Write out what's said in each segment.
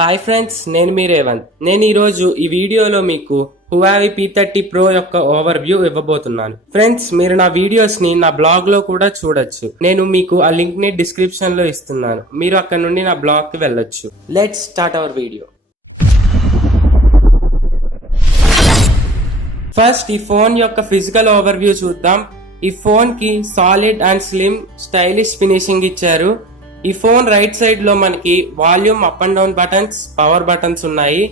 Hi friends, నేను మీ రేవంత్. నేను ఈరోజు ఈ వీడియోలో మీకు Huawei P30 Pro యొక్క ఓవర్ వ్యూ ఇవ్వబోతున్నాను. ఫ్రెండ్స్, మీరు నా వీడియోస్ ని నా బ్లాగ్ లో కూడా చూడొచ్చు. నేను మీకు ఆ లింక్ ని డిస్క్రిప్షన్ లో ఇస్తున్నాను. మీరు అక్కడ నుండి నా బ్లాగ్ కి వెళ్ళొచ్చు. Let's start our video. First ఈ ఫోన్ యొక్క ఫిజికల్ ఓవర్ వ్యూ చూద్దాం. ఈ ఫోన్ కి solid and slim stylish finishing ఇచ్చారు. ఈ ఫోన్ రైట్ సైడ్ లో మనకి volume up and down buttons, power buttons ఉన్నాయి.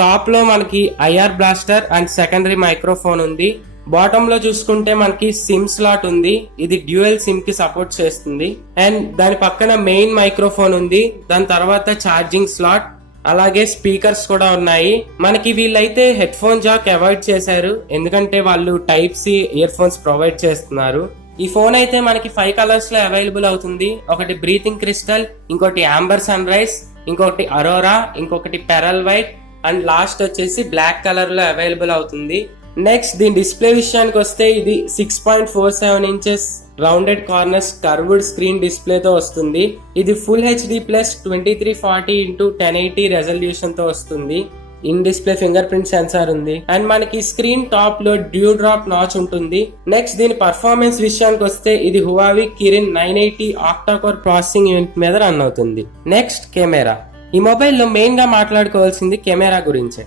టాప్ లో మనకి IR blaster and secondary microphone ఉంది. బాటమ్ లో చూసుకుంటే మనకి సిమ్ స్లాట్ ఉంది. ఇది డ్యూయల్ సిమ్ కి సపోర్ట్ చేస్తుంది. అండ్ దాని పక్కన మెయిన్ మైక్రోఫోన్ ఉంది. దాని తర్వాత ఛార్జింగ్ స్లాట్, అలాగే స్పీకర్స్ కూడా ఉన్నాయి. మనకి వీళ్ళైతే హెడ్ ఫోన్ జాక్ అవాయిడ్ చేశారు, ఎందుకంటే వాళ్ళు type C earphones provide చేస్తున్నారు. ఈ ఫోన్ అయితే మనకి 5 కలర్స్ లో అవైలబుల్ అవుతుంది. ఒకటి బ్రీతింగ్ క్రిస్టల్, ఇంకోటి ఆంబర్ సన్ రైజ్, ఇంకొకటి అరోరా, ఇంకొకటి పెరల్ వైట్ అండ్ లాస్ట్ వచ్చేసి బ్లాక్ కలర్ లో అవైలబుల్ అవుతుంది. నెక్స్ట్ దీని డిస్ప్లే విషయానికి వస్తే ఇది 6.47 inches rounded corners curved screen display తో వస్తుంది. ఇది full HD plus 2340x1080 resolution తో వస్తుంది. In display finger print censor ఉంది. అండ్ మనకి స్క్రీన్ టాప్ లో డ్యూ డ్రాప్ నాచ్ ఉంటుంది. నెక్స్ట్ దీని పర్ఫార్మెన్స్ విషయానికి వస్తే ఇది Huawei Kirin 980 octa-core processing unit మీద రన్ అవుతుంది. Next camera. ఈ మొబైల్లో మెయిన్ గా మాట్లాడుకోవాల్సింది కెమెరా గురించే.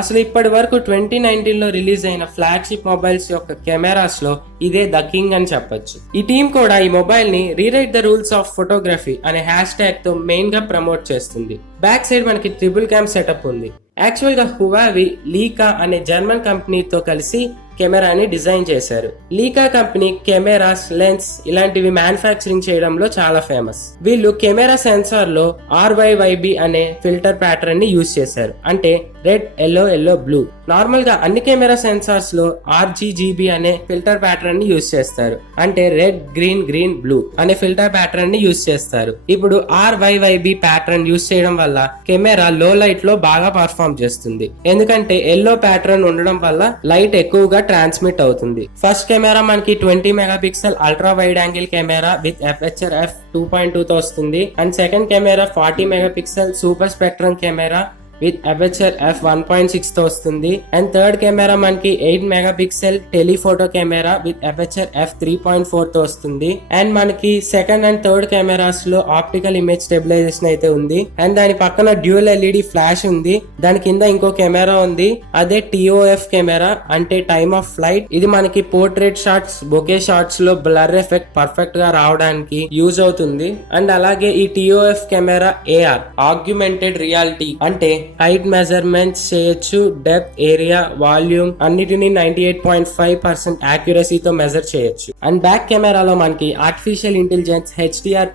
అసలు ఇప్పటి వరకు 2019 లో రిలీజ్ అయిన ఫ్లాగ్షిప్ మొబైల్స్ యొక్క కెమెరాస్ లో ఇదే ద కింగ్ అని చెప్పొచ్చు. ఈ టీమ్ కూడా ఈ మొబైల్ ని rewrite the rules of photography అనే హ్యాష్ ట్యాగ్ తో మెయిన్ గా ప్రమోట్ చేస్తుంది. బ్యాక్ సైడ్ మనకి ట్రిపుల్ క్యామ్ సెటప్ ఉంది. యాక్చువల్ గా Huawei లీకా అనే జర్మన్ కంపెనీతో కలిసి కెమెరాని డిజైన్ చేశారు. లీకా కంపెనీ కెమెరాస్, లెన్స్ ఇలాంటివి మ్యానుఫ్యాక్చరింగ్ చేయడంలో చాలా ఫేమస్. వీళ్ళు కెమెరా సెన్సార్ లో RYYB అనే ఫిల్టర్ ప్యాటర్న్ ని యూజ్ చేశారు. అంటే రెడ్, ఎల్లో, బ్లూ. నార్మల్ గా అన్ని కెమెరా సెన్సార్స్ లో RGB అనే ఫిల్టర్ ప్యాటర్న్ ని యూజ్ చేస్తారు. అంటే రెడ్, గ్రీన్, బ్లూ అనే ఫిల్టర్ ప్యాటర్న్ ని యూజ్ చేస్తారు. ఇప్పుడు RYYB ప్యాటర్న్ యూజ్ చేయడం వల్ల కెమెరా లో లైట్ లో బాగా పర్ఫార్మ్ చేస్తుంది. ఎందుకంటే ఎల్లో ప్యాటర్న్ ఉండడం వల్ల లైట్ ఎక్కువగా ట్రాన్స్మిట్ అవుతుంది. ఫస్ట్ కెమెరా మనకి 20 megapixel ultra wide angle camera with aperture f2.2 తో వస్తుంది. And second camera 40 megapixel super spectrum camera with aperture f1.6 తో వస్తుంది. అండ్ థర్డ్ కెమెరా మనకి 8 megapixel telephoto camera with aperture f3.4 తో వస్తుంది. అండ్ మనకి సెకండ్ అండ్ థర్డ్ కెమెరాస్ లో optical image stabilisation అయితే ఉంది. అండ్ దాని పక్కన డ్యూయల్ LED ఫ్లాష్ ఉంది. దాని కింద ఇంకో కెమెరా ఉంది, అదే TOF కెమెరా, అంటే టైమ్ ఆఫ్ ఫ్లైట్. ఇది మనకి పోర్ట్రేట్ షాట్స్, బొకే షాట్స్ లో బ్లర్ ఎఫెక్ట్ పర్ఫెక్ట్ గా రావడానికి యూజ్ అవుతుంది. అండ్ అలాగే ఈ TOF camera AR augmented reality, అంటే హైట్ మెజర్మెంట్స్ చేయొచ్చు, డెప్త్, ఏరియా, వాల్యూమ్ అన్నిటిని 98.5% యాక్యురసీతో మెజర్ చేయొచ్చు. అండ్ బ్యాక్ కెమెరాలో మనకి ఆర్టిఫిషియల్ ఇంటెలిజెన్స్ HDR+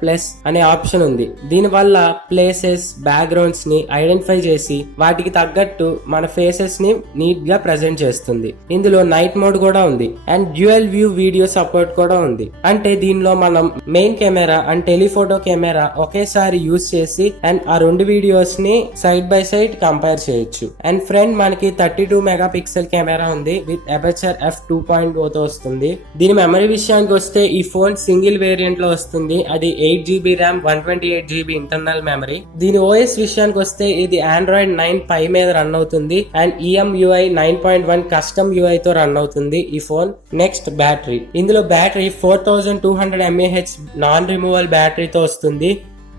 అనే ఆప్షన్ ఉంది. దీని వల్ల ప్లేసెస్, బ్యాక్గ్రౌండ్స్ ని ఐడెంటిఫై చేసి వాటికి తగ్గట్టు మన ఫేసెస్ ని నీట్ గా ప్రెజెంట్ చేస్తుంది. ఇందులో నైట్ మోడ్ కూడా ఉంది. And dual view video support కూడా ఉంది. అంటే దీనిలో మనం main camera and telephoto camera ఒకేసారి యూజ్ చేసి అండ్ ఆ రెండు వీడియోస్ ని సైడ్ బై సైడ్ కంపేర్ చేయొచ్చు. అండ్ ఫ్రంట్ మనకి 32 మెగాపిక్సెల్ కెమెరా ఉంది విత్ అపర్చర్ f2.0 తో వస్తుంది. దీని మెమరీ విషయానికి వస్తే ఈ ఫోన్ సింగిల్ వేరియంట్ లో వస్తుంది. అది 8GB RAM, 128GB internal memory. దీని OS విషయానికి వస్తే ఇది Android 9 Pie మీద రన్ అవుతుంది. అండ్ EMUI 9.1 కస్టమ్ UI తో రన్ అవుతుంది ఈ ఫోన్. Next battery. ఇందులో బ్యాటరీ 4200 mAh నాన్ రిమూవల్ బ్యాటరీతో వస్తుంది.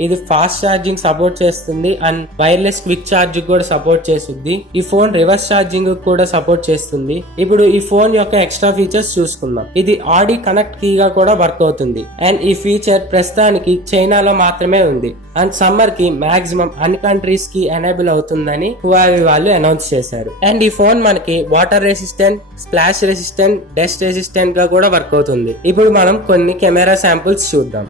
ఇది ఫాస్ట్ ఛార్జింగ్ సపోర్ట్ చేస్తుంది అండ్ వైర్లెస్ క్విక్ ఛార్జ్ కూడా సపోర్ట్ చేస్తుంది. ఈ ఫోన్ రివర్స్ ఛార్జింగ్ కూడా సపోర్ట్ చేస్తుంది. ఇప్పుడు ఈ ఫోన్ యొక్క ఎక్స్ట్రా ఫీచర్స్ చూసుకుందాం. ఇది ఆడి కనెక్ట్ కీ గా కూడా వర్క్ అవుతుంది. అండ్ ఈ ఫీచర్ ప్రస్తుతానికి చైనాలో మాత్రమే ఉంది. అండ్ సమ్మర్ కి మాక్సిమం అన్ని కంట్రీస్ కి ఎనేబుల్ అవుతుందని Huawei వాళ్ళు అనౌన్స్ చేశారు. అండ్ ఈ ఫోన్ మనకి water resistant, splash resistant, dust resistant గా కూడా వర్క్ అవుతుంది. ఇప్పుడు మనం కొన్ని కెమెరా శాంపుల్స్ చూద్దాం.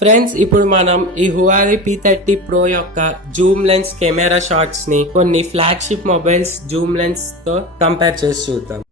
ఫ్రెండ్స్, ఇప్పుడు మనం ఈ Huawei P30 Pro యొక్క జూమ్ లెన్స్ కెమెరా షాట్స్ ని కొన్ని ఫ్లాగ్షిప్ మొబైల్స్ జూమ్ లెన్స్ తో కంపేర్ చేసి చూద్దాం.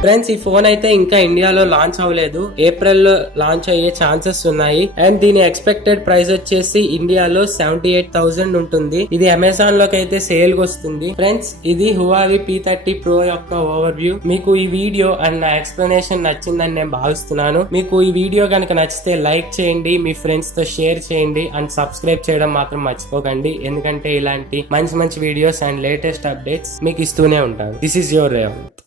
ఫ్రెండ్స్, ఈ ఫోన్ అయితే ఇంకా ఇండియాలో లాంచ్ అవ్వలేదు. ఏప్రిల్ లో లాంచ్ అయ్యే ఛాన్సెస్ ఉన్నాయి. అండ్ దీని ఎక్స్పెక్టెడ్ ప్రైస్ వచ్చేసి ఇండియాలో 78,000 ఉంటుంది. ఇది అమెజాన్ లోకి అయితే సేల్ కి వస్తుంది. ఫ్రెండ్స్, ఇది Huawei P30 Pro యొక్క ఓవర్ వ్యూ. మీకు ఈ వీడియో అండ్ నా ఎక్స్ప్లెనేషన్ నచ్చిందని నేను భావిస్తున్నాను. మీకు ఈ వీడియో కనుక నచ్చితే లైక్ చేయండి, మీ ఫ్రెండ్స్ తో షేర్ చేయండి అండ్ సబ్స్క్రైబ్ చేయడం మాత్రం మర్చిపోకండి. ఎందుకంటే ఇలాంటి మంచి మంచి వీడియోస్ అండ్ లేటెస్ట్ అప్డేట్స్ మీకు ఇస్తూనే ఉంటాను. This is your Revanth.